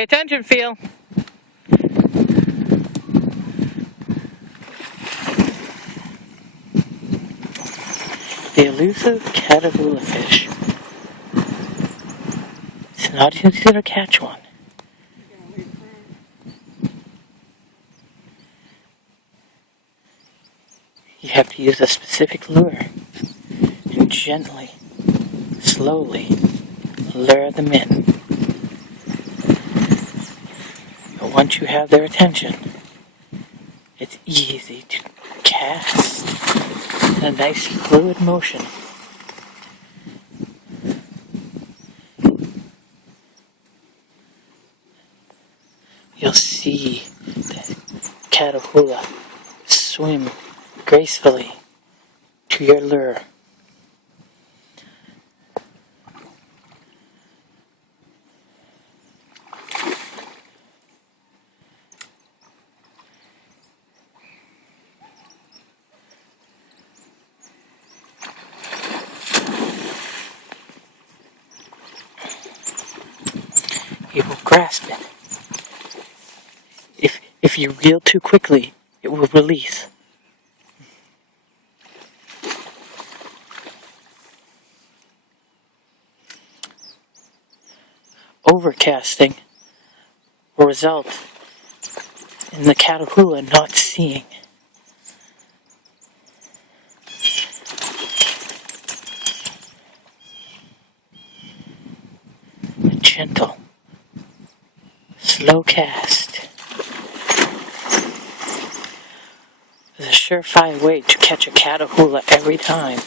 Pay attention, Phil. The elusive Catahoula fish. It's not easy to catch one. You have to use a specific lure and gently, slowly lure them in. But once you have their attention, it's easy to cast in a nice fluid motion. You'll see the Catahoula swim gracefully to your lure. You will grasp it. If you reel too quickly, it will release. Overcasting will result in the Catahoula not seeing. A gentle, slow cast is a surefire way to catch a Catahoula every time.